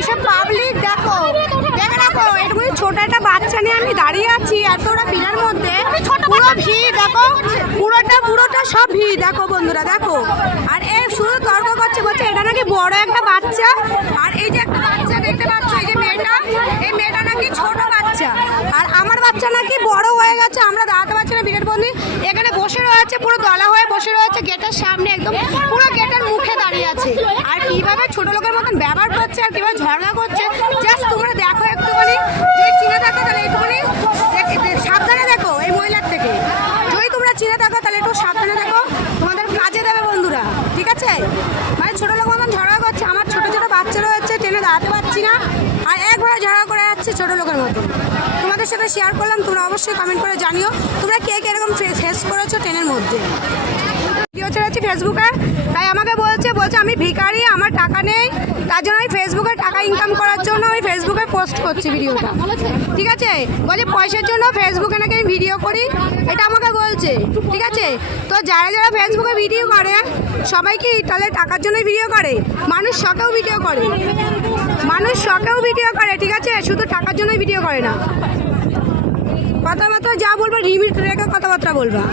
এইসব পাবলিক দেখো দেখে রাখো, এটুকু ছোট একটা বাচ্চা নিয়ে আমি দাঁড়িয়ে আছি এতটা ভিড়ের মধ্যে, পুরো ভিড় দেখো, পুরোটা সব ভিড় দেখো বন্ধুরা দেখো। আর এ শুধু তর্ক করছে, বলছে এটা নাকি বড় একটা বাচ্চা, আর এই যে একটা বাচ্চা দেখতে পাচ্ছ, এই যে মেয়েটা, এই মেয়েটা নাকি ছোট বাচ্চা, আর আমার বাচ্চা নাকি বড় হয়ে গেছে, আমরা দাঁড়াতে পারছি না ভিড়ের বন্ধু। এখানে বসে রয়েছে, পুরো দলা হয়ে বসে রয়েছে গেটের সামনে, একদম পুরো গেটের মুখে দাঁড়িয়ে আছে। আর কিভাবে ছোট লোকের মতন ব্যবহার করছে আর কিভাবে ঝগড়া করছে, জাস্ট তোমরা দেখো একটুখানি, যদি চিনে থাকো তাহলে একটুখানি সাবধানে দেখো এই মহিলার থেকে। যদি তোমরা চিনে থাকো তাহলে একটু সাবধানে দেখো, তোমাদের কাজে দেবে বন্ধুরা, ঠিক আছে? মানে ছোটো লোক মতন ঝগড়া করছে, আমার ছোটো ছোটো বাচ্চা রয়েছে, ট্রেনে দাঁড়াতে পারছি না, আর একবারে ঝগড়া করে যাচ্ছে ছোটো লোকের মতো। তোমাদের সাথে শেয়ার করলাম, তোমরা অবশ্যই কমেন্ট করে জানিও তোমরা কে এরকম ফেস করেছো ট্রেনের মধ্যে। ভিডিও ছেড়েছি ফেসবুকে, তাই আমাকে বলছে আমি ভিখারি, আমার টাকা নেই, তার জন্য আমি ফেসবুকে টাকা ইনকাম করার জন্য আমি ফেসবুকে পোস্ট করছি ভিডিওটা, ঠিক আছে? বলে পয়সার জন্য ফেসবুকে নাকি আমি ভিডিও করি, এটা আমাকে বলছে, ঠিক আছে? তো যারা যারা ফেসবুকে ভিডিও করে সবাই কি তাহলে টাকার জন্যই ভিডিও করে? মানুষ শখেও ভিডিও করে, মানুষ শখেও ভিডিও করে, ঠিক আছে? শুধু টাকার জন্যই ভিডিও করে না। কথাবার্তা যা বলবো লিমিট রেখে কথাবার্তা বলবা।